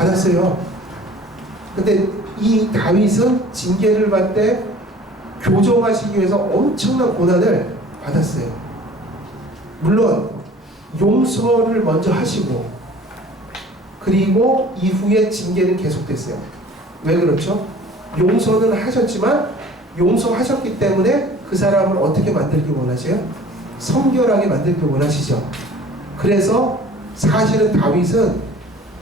받았어요. 근데 이 다윗은 징계를 받되 교정하시기 위해서 엄청난 고난을 받았어요. 물론 용서를 먼저 하시고 그리고 이후에 징계는 계속됐어요. 왜 그렇죠? 용서는 하셨지만 용서하셨기 때문에 그 사람을 어떻게 만들기 원하세요? 성결하게 만들기 원하시죠. 그래서 사실은 다윗은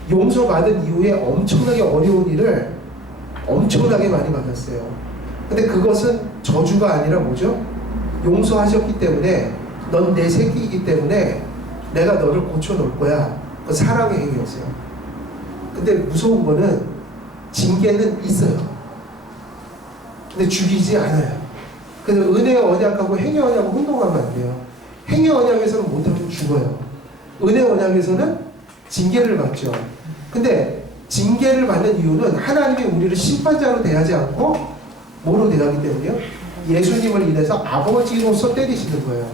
용서받은 이후에 엄청나게 어려운 일을 엄청나게 많이 받았어요. 근데 그것은 저주가 아니라 뭐죠? 용서하셨기 때문에 넌 내 새끼이기 때문에 내가 너를 고쳐놓을 거야. 그 사랑의 행위였어요. 근데 무서운 거는 징계는 있어요. 근데 죽이지 않아요. 그래서 은혜의 언약하고 행위 언약하고 혼동하면 안 돼요. 행위 언약에서는 못하면 죽어요. 은혜 언약에서는 징계를 받죠. 근데 징계를 받는 이유는 하나님이 우리를 심판자로 대하지 않고 뭐로 대하기 때문에요? 예수님을 인해서 아버지로서 때리시는 거예요.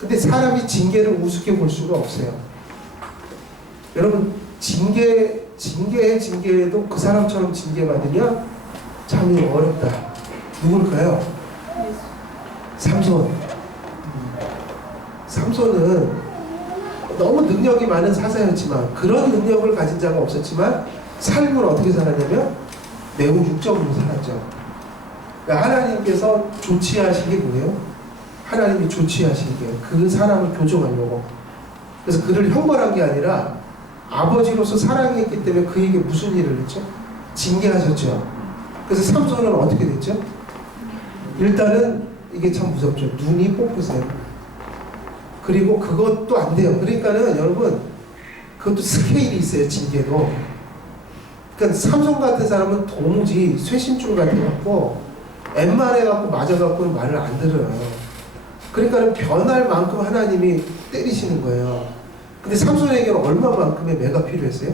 근데 사람이 징계를 우습게 볼 수가 없어요. 여러분 징계에도 그 사람처럼 징계받으냐? 참 어렵다. 누굴까요? 삼손은 너무 능력이 많은 사사였지만 그런 능력을 가진 자가 없었지만 삶을 어떻게 살았냐면 매우 육적으로 살았죠. 그러니까 하나님께서 조치하신 게 뭐예요? 하나님이 조치하신 게 그 사람을 교정하려고. 그래서 그를 형벌한 게 아니라 아버지로서 사랑했기 때문에 그에게 무슨 일을 했죠? 징계하셨죠. 그래서 삼손은 어떻게 됐죠? 일단은 이게 참 무섭죠. 눈이 뽑히세요. 그리고 그것도 안 돼요. 그러니까는 여러분 그것도 스케일이 있어요. 징계도. 그러니까 삼손 같은 사람은 도무지 쇄신줄 같아갖고 엠만해갖고 맞아갖고는 말을 안 들어요. 그러니까는 변할 만큼 하나님이 때리시는 거예요. 근데 삼손에게는 얼마만큼의 매가 필요했어요?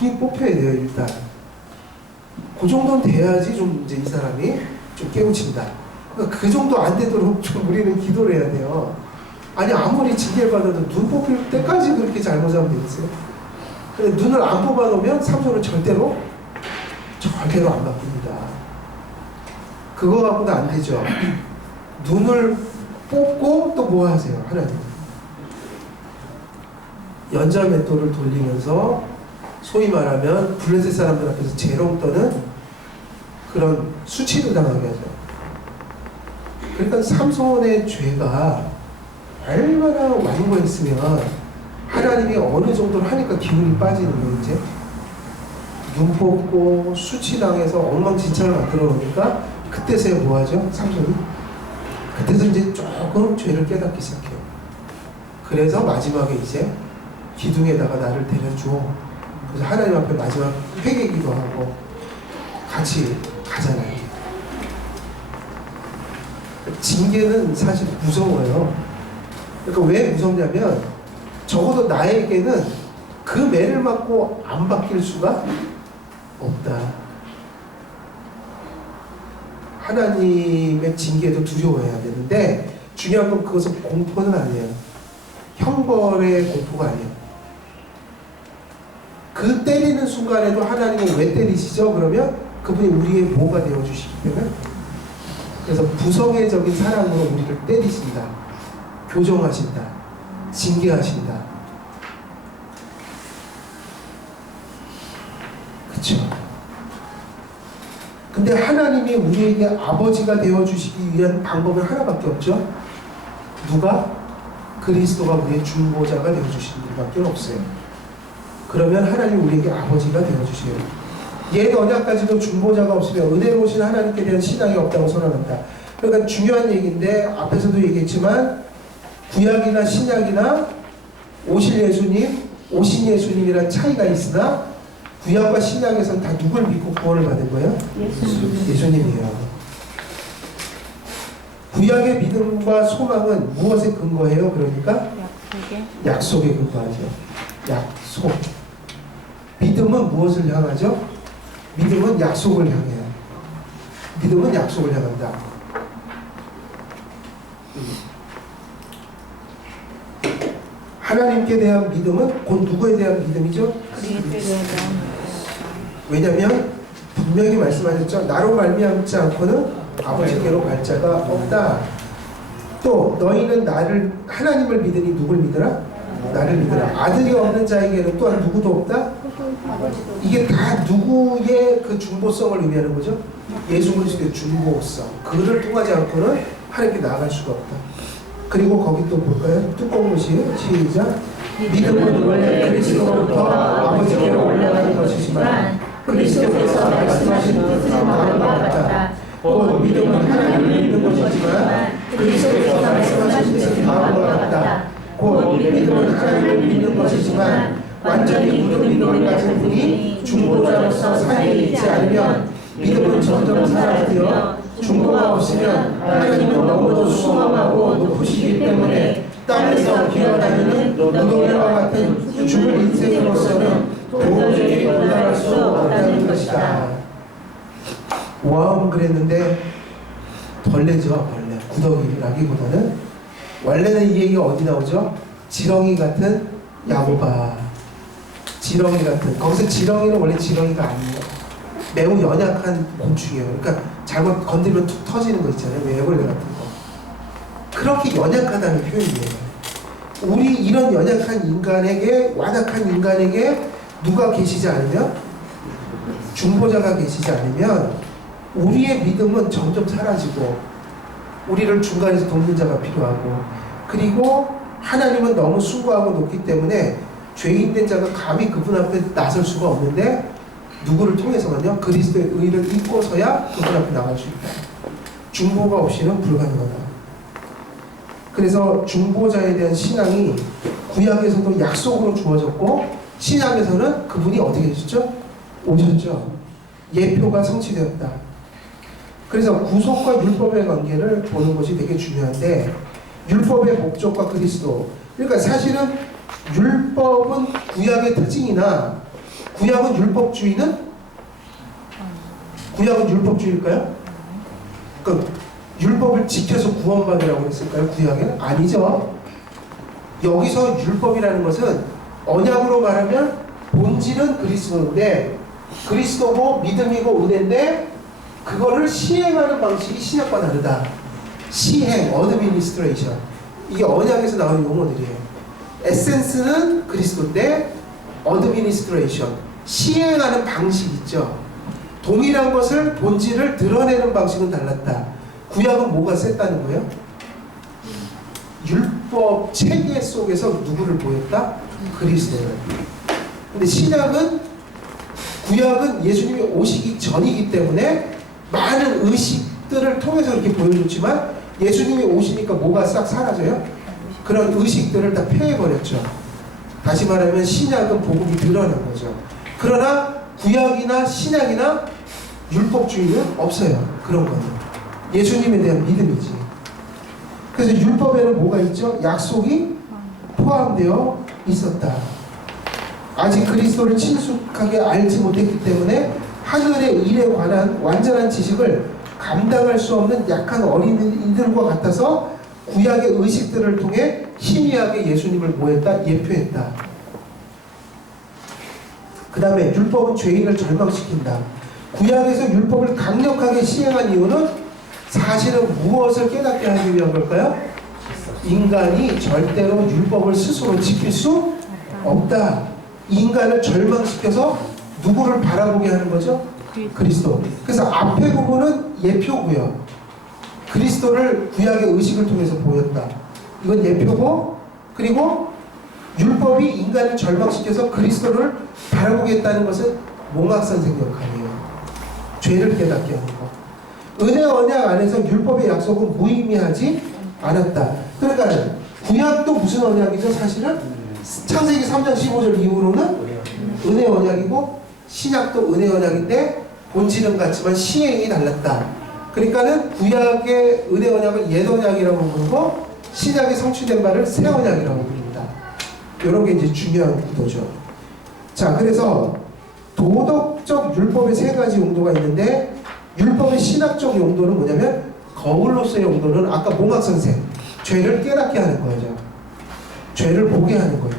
눈이 뽑혀야 돼요. 일단 그 정도는 돼야지 좀 이제 이 사람이 좀 깨우친다. 그러니까 그 정도 안 되도록 좀 우리는 기도를 해야 돼요. 아니 아무리 징계를 받아도 눈 뽑힐 때까지 그렇게 잘못하면 되겠어요? 근데 눈을 안 뽑아놓으면 삼손은 절대로 안 바꿉니다. 그거 갖고는 안 되죠. 눈을 뽑고 또 뭐 하세요? 하나님 연자맷돌을 돌리면서 소위 말하면 블레셋 사람들 앞에서 재롱 떠는 그런 수치를 당하게 하죠. 그러니까 삼손의 죄가 얼마나 완고했으면 하나님이 어느 정도로 하니까 기운이 빠지는 거예요. 이제 눈 뽑고 수치당해서 엉망진창을 만들어 놓으니까 그때서야 뭐 하죠? 삼손이? 그때서 이제 조금 죄를 깨닫기 시작해요. 그래서 마지막에 이제 기둥에다가 나를 데려줘. 그래서 하나님 앞에 마지막 회개기도 하고 같이 가잖아요. 징계는 사실 무서워요. 그러니까 왜 무섭냐면 적어도 나에게는 그 매를 맞고 안 바뀔 수가 없다. 하나님의 징계도 두려워해야 되는데 중요한 건 그것은 공포는 아니에요. 형벌의 공포가 아니에요. 그 때리는 순간에도 하나님은 왜 때리시죠? 그러면 그분이 우리의 뭐가 되어주시기 때문에. 그래서 부성애적인 사랑으로 우리를 때리신다. 교정하신다. 징계하신다. 그쵸? 근데 하나님이 우리에게 아버지가 되어주시기 위한 방법은 하나밖에 없죠. 누가? 그리스도가 우리의 중보자가 되어주시는 일밖에 없어요. 그러면 하나님 우리에게 아버지가 되어주세요. 옛 언약까지도 중보자가 없으면 은혜로우신 하나님께 대한 신앙이 없다고 선언한다. 그러니까 중요한 얘기인데 앞에서도 얘기했지만 구약이나 신약이나 오신 예수님이란 차이가 있으나 구약과 신약에서는 다 누굴 믿고 구원을 받은 거예요? 예수님이에요. 구약의 믿음과 소망은 무엇에 근거해요? 그러니까 약속에 근거하죠. 약속. 믿음은 무엇을 향하죠? 믿음은 약속을 향해요. 믿음은 약속을 향한다. 하나님께 대한 믿음은 곧 누구에 대한 믿음이죠? 왜냐하면 분명히 말씀하셨죠. 나로 말미암지 않고는 아버지께로 갈 자가 없다. 또 너희는 나를 하나님을 믿으니 누굴 믿으라? 나를 믿으라. 아들이 없는 자에게는 또한 누구도 없다. 이게 다 누구의 그 중보성을 의미하는 거죠? 예수 그리스도의 중보성. 그를 통하지 않고는 하나님께 나아갈 수가 없다. 그리고 거기 또 볼까요? 뚜껑무시 시작. 믿음은 원래 그리스도로부터 아버지께로 올라가는 것이지만 그리스도께서 말씀하신 뜻을 말한 것 같다. 곧 믿음은 하나님을 믿는 것이지만 그리스도께서 말씀하신 뜻을 말한 것 같다. 곧 믿음은 하나님을 믿는 것이지만 완전히 무릇 믿음을 가진 분이 중보자로서 사이에 있지 않으면 믿음은 점점 사라지며 중보가 없으면 하나님은 너무도 수험하고 높으시기 때문에 땅에서 기어다니는 무덤과 같은 죽을 인생으로서는 도저히 도달할 수 없다는 것이다. 와음 그랬는데 벌레죠. 벌레. 구더기라기보다는 원래는 이 얘기가 어디 나오죠? 지렁이 같은 야고바. 지렁이 같은. 거기서 지렁이는 원래 지렁이가 아니에요. 매우 연약한 곤충이에요. 그러니까 잘못 건드리면 툭 터지는 거 있잖아요. 애벌레 같은 거. 그렇게 연약하다는 표현이에요. 우리 이런 연약한 인간에게, 완악한 인간에게 누가 계시지 않으면, 중보자가 계시지 않으면 우리의 믿음은 점점 사라지고 우리를 중간에서 돕는 자가 필요하고, 그리고 하나님은 너무 숭고하고 높기 때문에 죄인된 자가 감히 그분 앞에 나설 수가 없는데 누구를 통해서만요? 그리스도의 의를 입고서야 그분 앞에 나갈 수 있다. 중보가 없이는 불가능하다. 그래서 중보자에 대한 신앙이 구약에서도 약속으로 주어졌고 신약에서는 그분이 어떻게 되셨죠? 오셨죠. 예표가 성취되었다. 그래서 구속과 율법의 관계를 보는 것이 되게 중요한데, 율법의 목적과 그리스도, 그러니까 사실은 율법은 구약의 특징이나 구약은 율법주의일까요? 그러니까 율법을 지켜서 구원받으라고 했을까요? 구약에는? 아니죠. 여기서 율법이라는 것은 언약으로 말하면 본질은 그리스도인데, 그리스도고 믿음이고 은혜인데 그거를 시행하는 방식이 신약과 다르다. 시행, 어드미니스트레이션. 이게 언약에서 나오는 용어들이에요. 에센스는 그리스도인데 어드미니스트레이션, 시행하는 방식 있죠. 동일한 것을, 본질을 드러내는 방식은 달랐다. 구약은 뭐가 셌다는 거예요? 율법 체계 속에서 누구를 보였다? 그리스도를. 근데 신약은, 구약은 예수님이 오시기 전이기 때문에 많은 의식들을 통해서 이렇게 보여줬지만 예수님이 오시니까 뭐가 싹 사라져요? 그런 의식들을 다 폐해버렸죠. 다시 말하면 신약은 복음이 드러난 거죠. 그러나 구약이나 신약이나 율법주의는 없어요. 그런 거는 예수님에 대한 믿음이지. 그래서 율법에는 뭐가 있죠? 약속이 포함되어 있었다. 아직 그리스도를 친숙하게 알지 못했기 때문에 하늘의 일에 관한 완전한 지식을 감당할 수 없는 약한 어린이들과 같아서 구약의 의식들을 통해 희미하게 예수님을 뭐했다? 예표했다. 그 다음에 율법은 죄인을 절망시킨다. 구약에서 율법을 강력하게 시행한 이유는 사실은 무엇을 깨닫게 하기 위한 걸까요? 인간이 절대로 율법을 스스로 지킬 수 없다. 인간을 절망시켜서 누구를 바라보게 하는 거죠? 그리스도. 그래서 앞에 부분은 예표고요. 그리스도를 구약의 의식을 통해서 보였다. 이건 예표고, 그리고 율법이 인간을 절망시켜서 그리스도를 바라보겠다는 것은 몽학선생 역할이에요. 죄를 깨닫게 하는 거. 은혜 언약 안에서 율법의 약속은 무의미하지 않았다. 그러니까 구약도 무슨 언약이죠? 사실은 창세기 3장 15절 이후로는 은혜 언약이고, 신약도 은혜 언약인데 본질은 같지만 시행이 달랐다. 그러니까는 구약의 은혜 언약을 옛 언약이라고 부르고 신약이 성취된 바를 새 언약이라고 부릅니다. 이런 게 이제 중요한 구도죠. 자, 그래서 도덕적 율법의 세 가지 용도가 있는데, 율법의 신학적 용도는 뭐냐면, 거울로서의 용도는 아까 몽학 선생, 죄를 깨닫게 하는 거죠. 죄를 보게 하는 거예요.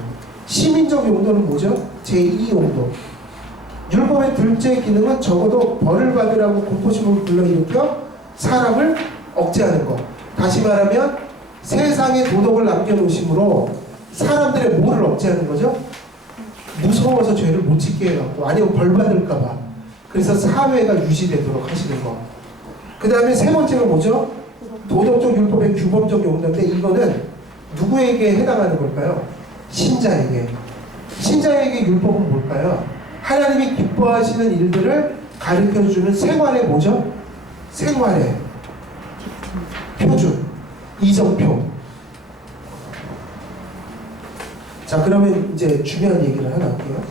시민적 용도는 뭐죠? 제2 용도. 율법의 둘째 기능은 적어도 벌을 받으라고 공포심을 불러일으켜 사람을 억제하는 것. 다시 말하면 세상에 도덕을 남겨놓으심으로 사람들의 뭐를 억제하는 거죠? 무서워서 죄를 못 짓게 해갖고, 아니면 벌 받을까봐. 그래서 사회가 유지되도록 하시는 거. 그 다음에 세 번째가 뭐죠? 도덕적 율법의 규범적 용도인데, 이거는 누구에게 해당하는 걸까요? 신자에게. 신자에게 율법은 뭘까요? 하나님이 기뻐하시는 일들을 가르쳐주는 생활의 뭐죠? 생활의 표준, 이정표. 자, 그러면 이제 중요한 얘기를 하나 할게요.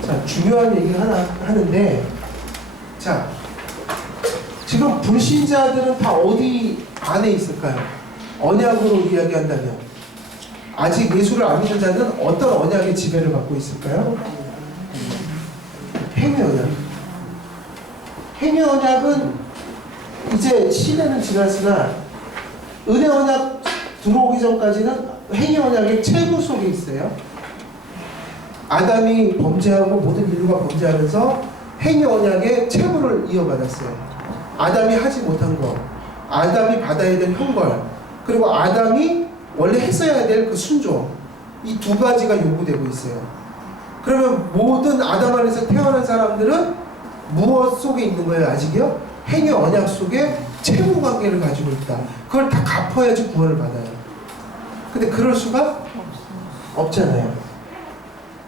자, 중요한 얘기를 하나 하는데, 자, 지금 불신자들은 다 어디 안에 있을까요? 언약으로 이야기한다면 아직 예수를 안 믿는 자는 어떤 언약의 지배를 받고 있을까요? 행위 언약. 행위 언약은 이제 시대는 지났으나 은혜 언약 들어오기 전까지는 행위 언약의 체구 속에 있어요. 아담이 범죄하고 모든 인류가 범죄하면서 행위 언약의 체구를 이어받았어요. 아담이 하지 못한 거, 아담이 받아야 될 형벌, 그리고 아담이 원래 했어야 될 그 순종, 이 두 가지가 요구되고 있어요. 그러면 모든 아담 안에서 태어난 사람들은 무엇 속에 있는 거예요? 아직이요? 행위 언약 속에 채무 관계를 가지고 있다. 그걸 다 갚아야지 구원을 받아요. 근데 그럴 수가 없잖아요.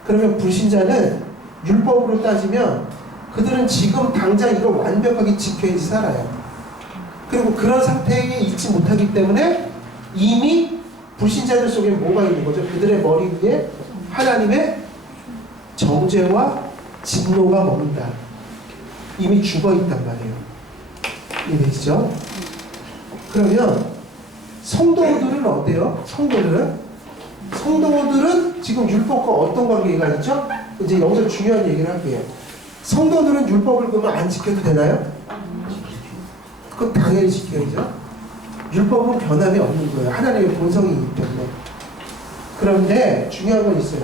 그러면 불신자는 율법으로 따지면 그들은 지금 당장 이걸 완벽하게 지켜야지 살아요. 그리고 그런 상태에 있지 못하기 때문에 이미 불신자들 속에 뭐가 있는 거죠? 그들의 머리 위에 하나님의 정죄와 진노가 머문다. 이미 죽어 있단 말이에요. 이해되시죠? 그러면 성도들은 어때요? 성도들은 지금 율법과 어떤 관계가 있죠? 이제 여기서 중요한 얘기를 할게요. 성도들은 율법을 그러면 안 지켜도 되나요? 그건 당연히 지켜야죠. 율법은 변함이 없는 거예요. 하나님의 본성이기 때문에. 그런데 중요한 건 있어요.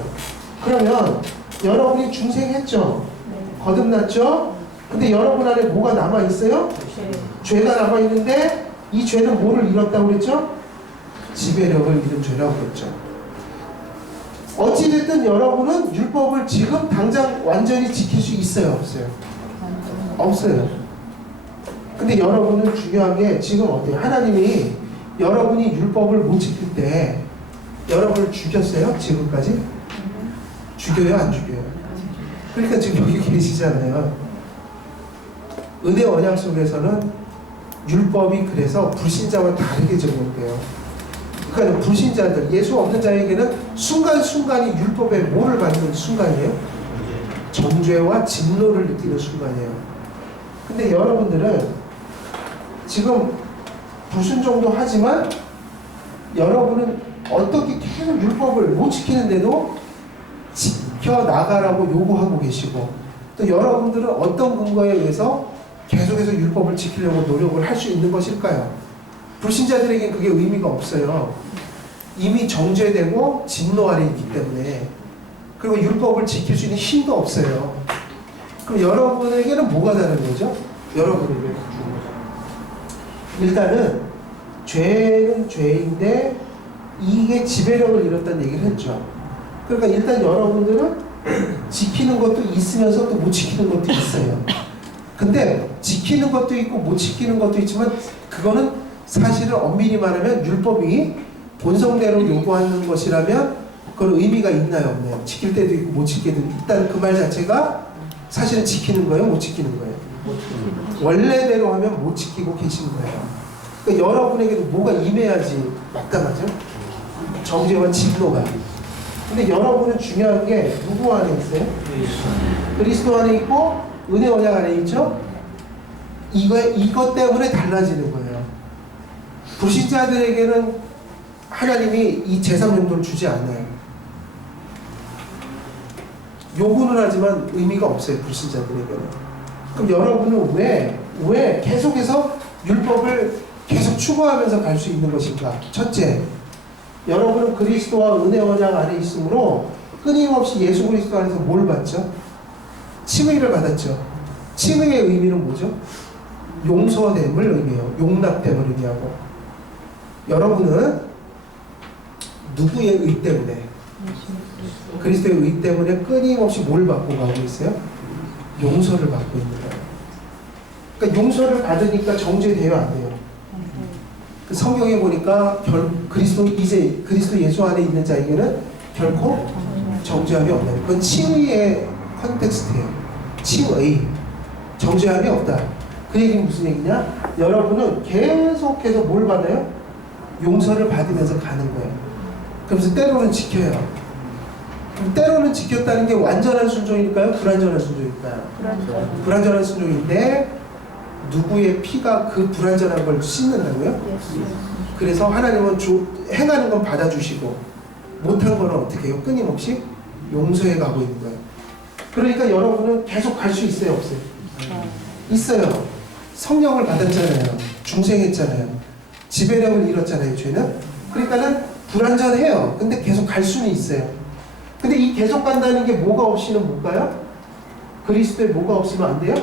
그러면 여러분이 중생했죠? 거듭났죠? 근데 여러분 안에 뭐가 남아있어요? 죄가 남아있는데 이 죄는 뭐를 잃었다고 그랬죠? 지배력을 잃은 죄라고 그랬죠. 어찌됐든 여러분은 율법을 지금 당장 완전히 지킬 수 있어요? 없어요? 없어요. 근데 여러분은 중요한 게 지금 어때요? 하나님이 여러분이 율법을 못 지킬 때 여러분을 죽였어요? 지금까지? 죽여요? 안 죽여요? 그러니까 지금 여기 계시잖아요. 은혜 언약 속에서는 율법이 그래서 불신자와 다르게 적용돼요. 그러니까 불신자들, 예수 없는 자에게는 순간순간이 율법의 뭐를 받는 순간이에요? 정죄와 진노를 느끼는 순간이에요. 근데 여러분들은 지금 불순종도 하지만 여러분은 어떻게 계속 율법을 못 지키는데도 지켜나가라고 요구하고 계시고, 또 여러분들은 어떤 근거에 의해서 계속해서 율법을 지키려고 노력을 할 수 있는 것일까요? 불신자들에게는 그게 의미가 없어요. 이미 정죄되고 진노 아래 있기 때문에. 그리고 율법을 지킬 수 있는 힘도 없어요. 그럼 여러분에게는 뭐가 다른 거죠? 여러분에게. 일단은 죄는 죄인데 이게 지배력을 잃었다는 얘기를 했죠. 그러니까 일단 여러분들은 지키는 것도 있으면서 또 못 지키는 것도 있어요. 근데 지키는 것도 있고 못 지키는 것도 있지만 그거는 사실은 엄밀히 말하면 율법이 본성대로 요구하는 것이라면 그건 의미가 있나요? 없나요? 지킬 때도 있고 못 지킬 때도 있다는 그 말 자체가 사실은 지키는 거예요? 못 지키는 거예요? 원래대로 하면 못 지키고 계신 거예요. 그러니까 여러분에게도 뭐가 임해야지 마땅하죠? 정죄와 진노가. 근데 여러분은 중요한 게 누구 안에 있어요? 그리스도 안에 있고 은혜 언약 안에 있죠? 이것 때문에 달라지는 거예요. 불신자들에게는 하나님이 이 제3용도를 주지 않아요. 요구는 하지만 의미가 없어요. 불신자들에게는. 그럼 여러분은 왜 계속해서 율법을 계속 추구하면서 갈 수 있는 것인가? 첫째, 여러분은 그리스도와 은혜 언약 안에 있으므로 끊임없이 예수 그리스도 안에서 뭘 받죠? 칭의를 받았죠. 칭의의 의미는 뭐죠? 용서됨을 의미해요. 용납됨을 의미하고. 여러분은 누구의 의 때문에? 그리스도의 의 때문에 끊임없이 뭘 받고 가고 있어요? 용서를 받고 있는 거예요. 그러니까 용서를 받으니까 정죄돼요, 안 돼요? 그 성경에 보니까 그리스도 예수 안에 있는 자에게는 결코 정죄함이 없다. 그건 칭의의 컨텍스트예요. 칭의. 정죄함이 없다. 그 얘기는 무슨 얘기냐? 여러분은 계속해서 뭘 받아요? 용서를 받으면서 가는 거예요. 그러면서 때로는 지켜요. 때로는 지켰다는 게 완전한 순종일까요? 불완전한 순종일까요? 불완전한 순종인데 누구의 피가 그 불완전한 걸 씻는다고요? 그래서 하나님은 행하는 건 받아주시고 못한 거는 어떻게 해요? 끊임없이 용서해 가고 있는 거예요. 그러니까 여러분은 계속 갈 수 있어요? 없어요? 있어요. 성령을 받았잖아요. 중생했잖아요. 지배력을 잃었잖아요. 죄는. 그러니까는 불완전해요. 근데 계속 갈 수는 있어요. 근데 이 계속 간다는 게 뭐가 없이는 못 가요? 그리스도에 뭐가 없으면 안 돼요?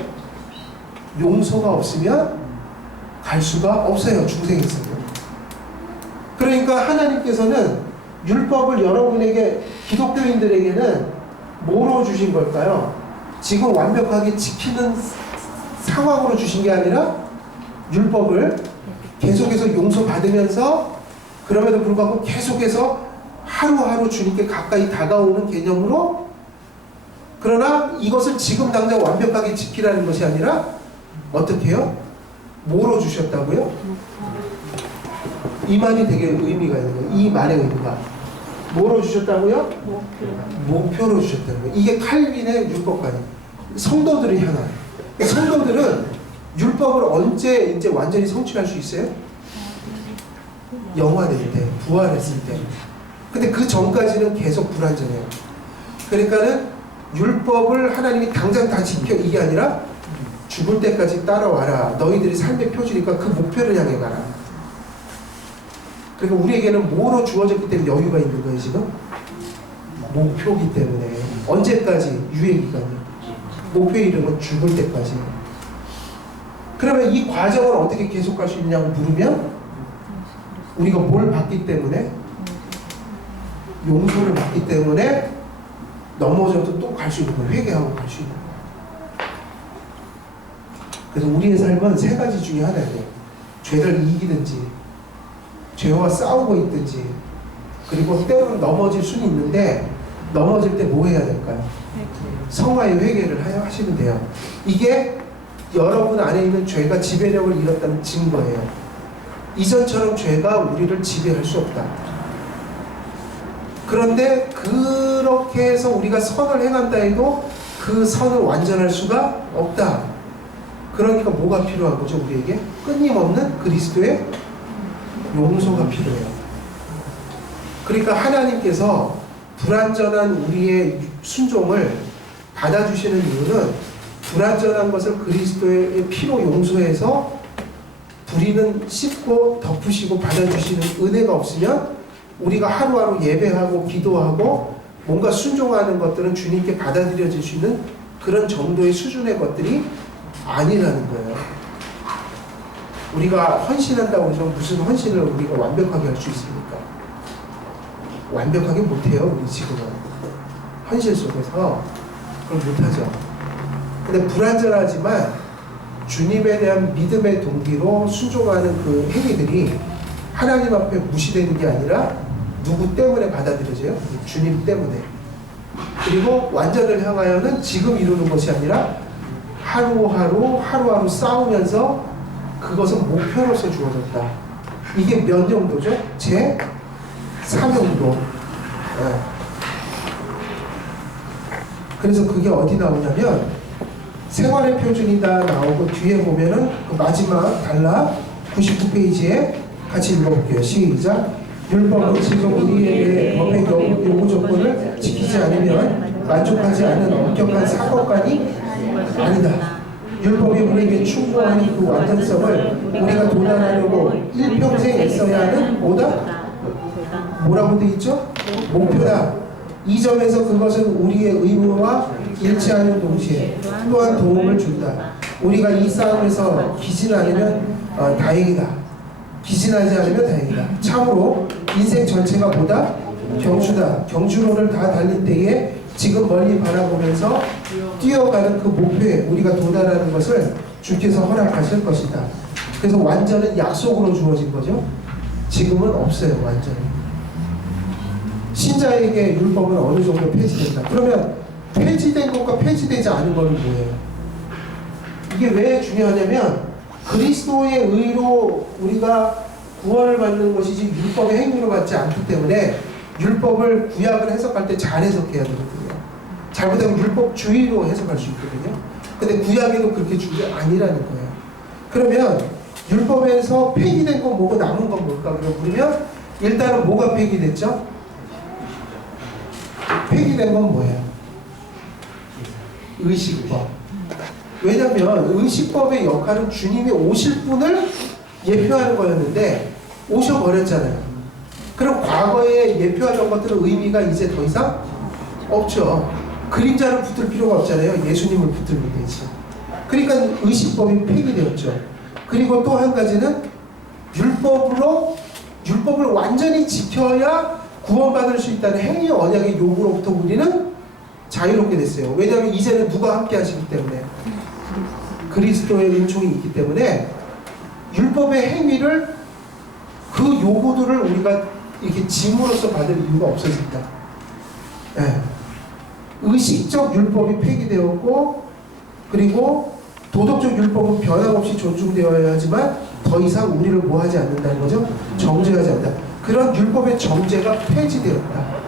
용서가 없으면 갈 수가 없어요. 중생에서는. 그러니까 하나님께서는 율법을 여러분에게, 기독교인들에게는 뭐로 주신 걸까요? 지금 완벽하게 지키는 상황으로 주신 게 아니라 율법을 계속해서 용서받으면서 그럼에도 불구하고 계속해서 하루하루 주님께 가까이 다가오는 개념으로, 그러나 이것을 지금 당장 완벽하게 지키라는 것이 아니라 어떻게 해요? 뭐로 주셨다고요? 이 말이 되게 의미가 있는 거예요. 이 말의 의미가 뭐로 주셨다고요? 목표로 주셨다는 거예요. 이게 칼빈의 율법관이에요. 성도들을 향한. 성도들은 율법을 언제 이제 완전히 성취할 수 있어요? 영화될 때, 부활했을 때. 근데 그 전까지는 계속 불완전해요. 그러니까는 율법을 하나님이 당장 다 지켜, 이게 아니라 죽을 때까지 따라와라. 너희들이 삶의 표지니까 그 목표를 향해 가라. 그러니까 우리에게는 뭐로 주어졌기 때문에 여유가 있는 거예요, 지금? 목표기 때문에. 언제까지? 유예기간이. 목표의 이름은 죽을 때까지. 그러면 이 과정을 어떻게 계속할 수 있냐고 물으면 우리가 뭘 받기 때문에? 용서를 받기 때문에 넘어져도 또 갈 수 있는 거예요. 회개하고 갈 수 있는 거예요. 그래서 우리의 삶은 세 가지 중에 하나예요. 죄를 이기든지, 죄와 싸우고 있든지, 그리고 때로는 넘어질 수는 있는데 넘어질 때 뭐 해야 될까요? 성화의 회개를 하시면 돼요. 이게 여러분 안에 있는 죄가 지배력을 잃었다는 증거예요. 이전처럼 죄가 우리를 지배할 수 없다. 그런데 그렇게 해서 우리가 선을 행한다 해도 그 선을 완전할 수가 없다. 그러니까 뭐가 필요한 거죠, 우리에게? 끊임없는 그리스도의 용서가 필요해요. 그러니까 하나님께서 불완전한 우리의 순종을 받아주시는 이유는 불완전한 것을 그리스도의 피로 용서해서 불의는 씻고 덮으시고 받아주시는 은혜가 없으면 우리가 하루하루 예배하고 기도하고 뭔가 순종하는 것들은 주님께 받아들여질 수 있는 그런 정도의 수준의 것들이 아니라는 거예요. 우리가 헌신한다고 해서 무슨 헌신을 우리가 완벽하게 할 수 있습니까? 완벽하게 못해요, 우리 지금은. 현실 속에서 그걸 못하죠. 근데 불완전하지만 주님에 대한 믿음의 동기로 순종하는 그 행위들이 하나님 앞에 무시되는 게 아니라 누구 때문에 받아들여져요? 주님 때문에. 그리고 완전을 향하여는 지금 이루는 것이 아니라 하루하루 싸우면서 그것은 목표로서 주어졌다. 이게 몇 용도죠? 제 3용도. 네. 그래서 그게 어디 나오냐면 생활의 표준이다 나오고 뒤에 보면은 그 마지막 단락 99페이지에 같이 읽어볼게요. 시작. 율법은 지금 우리에게 법의 요구 조건을 지키지 않으면 만족하지 않는 엄격한 사법관이 아니다. 율법이 우리에게 충고하는 그 완전성을 우리가 도달하려고 일평생 애써야 하는 뭐다? 뭐라고 돼 있죠? 목표다. 이 점에서 그것은 우리의 의무와 일치하는 동시에 또한 도움을 준다. 우리가 이 싸움에서 기진하면 다행이다. 기진하지 않으면 다행이다. 참으로 인생 전체가 뭐다? 경주다. 경주로를 다 달린 때에 지금 멀리 바라보면서 뛰어가는 그 목표에 우리가 도달하는 것을 주께서 허락하실 것이다. 그래서 완전은 약속으로 주어진 거죠. 지금은 없어요. 완전히. 신자에게 율법은 어느 정도 폐지된다. 그러면 폐지된 것과 폐지되지 않은 것은 뭐예요? 이게 왜 중요하냐면 그리스도의 의로 우리가 구원을 받는 것이지 율법의 행위로 받지 않기 때문에 율법을 구약을 해석할 때 잘 해석해야 되거든요. 잘못하면 율법주의로 해석할 수 있거든요. 근데 구약에도 그렇게 준 게 아니라는 거예요. 그러면 율법에서 폐기된 건 뭐고 남은 건 뭘까? 그러면 일단은 뭐가 폐기됐죠? 폐기된 건 뭐예요? 의식법. 왜냐하면 의식법의 역할은 주님이 오실 분을 예표하는 거였는데 오셔버렸잖아요. 그럼 과거에 예표하던 것들은 의미가 이제 더 이상 없죠. 그림자를 붙을 필요가 없잖아요. 예수님을 붙들면 되지. 그러니까 의식법이 폐기되었죠. 그리고 또 한 가지는 율법을 완전히 지켜야 구원받을 수 있다는 행위 언약의 요구로부터 우리는 자유롭게 됐어요. 왜냐하면 이제는 누가 함께 하시기 때문에 그리스도의 은총이 있기 때문에 율법의 행위를 그 요구들을 우리가 이렇게 짐으로써 받을 이유가 없어진다. 네. 의식적 율법이 폐기되었고 그리고 도덕적 율법은 변함없이 존중되어야 하지만 더 이상 우리를 뭐하지 않는다는 거죠? 정죄하지 않는다. 그런 율법의 정죄가 폐지되었다.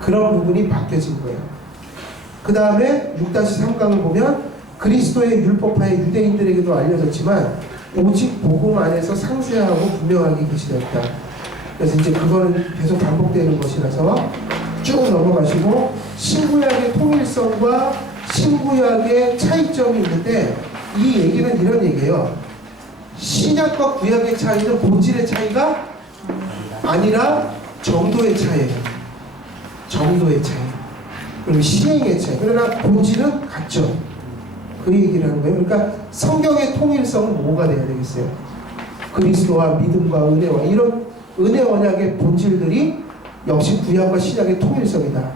그런 부분이 바뀌어진 거예요. 그 다음에 6-3강을 보면 그리스도의 율법하에 유대인들에게도 알려졌지만 오직 복음 안에서 상세하고 분명하게 계시렸다. 그래서 이제 그거는 계속 반복되는 것이라서 쭉 넘어가시고 신구약의 통일성과 신구약의 차이점이 있는데 이 얘기는 이런 얘기예요. 신약과 구약의 차이는 본질의 차이가 아니라 정도의 차이예요. 정도의 차이. 그리고 시행의 차이. 그러나 본질은 같죠. 그 얘기를 하는 거예요. 그러니까 성경의 통일성은 뭐가 돼야 되겠어요? 그리스도와 믿음과 은혜와 이런 은혜 언약의 본질들이 역시 구약과 신약의 통일성이다.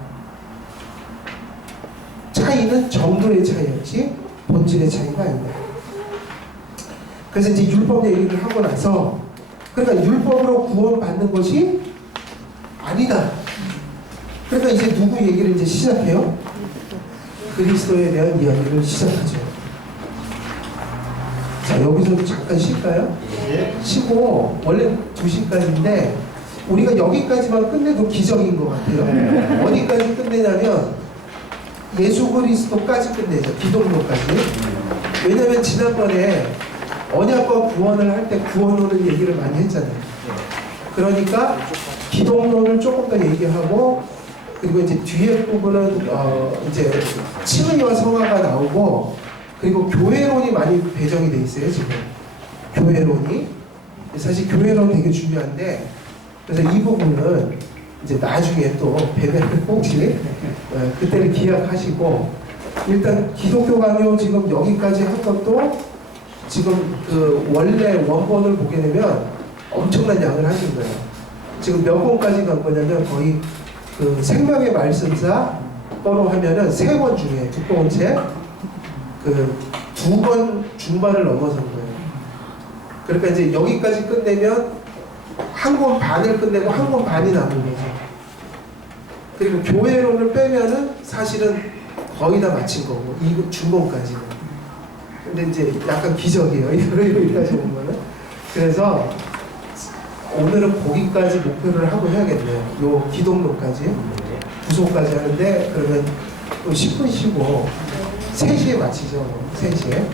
차이는 정도의 차이였지 본질의 차이가 아니다. 그래서 이제 율법 얘기를 하고 나서 그러니까 율법으로 구원받는 것이 아니다. 그러니까 이제 누구 얘기를 이제 시작해요? 그리스도에 대한 이야기를 시작하죠. 자, 여기서 잠깐 쉴까요? 쉬고 원래 2시까지인데 우리가 여기까지만 끝내도 기적인 것 같아요. 어디까지 끝내냐면 예수 그리스도까지 끝내죠. 기독론까지. 왜냐하면 지난번에 언약과 구원을 할 때 구원론을 얘기를 많이 했잖아요. 그러니까 기독론을 조금 더 얘기하고 그리고 이제 뒤에 부분은 이제 칭의와 성화가 나오고 그리고 교회론이 많이 배정이 돼 있어요. 지금 교회론이 사실 교회론 되게 중요한데 그래서 이 부분은 이제 나중에 또 뵈면 혹시 그때를 기약하시고 일단 기독교 강요 지금 여기까지 한 것도 지금 그 원래 원본을 보게 되면 엄청난 양을 하신 거예요. 지금 몇 권까지 간 거냐면 거의 그 생명의 말씀사 거로 하면은 3권 중에 두꺼운 책 그 2권 중반을 넘어선 거예요. 그러니까 이제 여기까지 끝내면 1권 반을 끝내고 1권 반이 남은 거죠. 그리고 교회론을 빼면은 사실은 거의 다 마친 거고 이 중본까지는. 근데 이제 약간 기적이에요. 여기까지 온 거는. 그래서 오늘은 거기까지 목표를 하고 해야겠네요. 요 기독론까지 구속까지 하는데 그러면 또 10분 쉬고 3시에 마치죠. 3시에.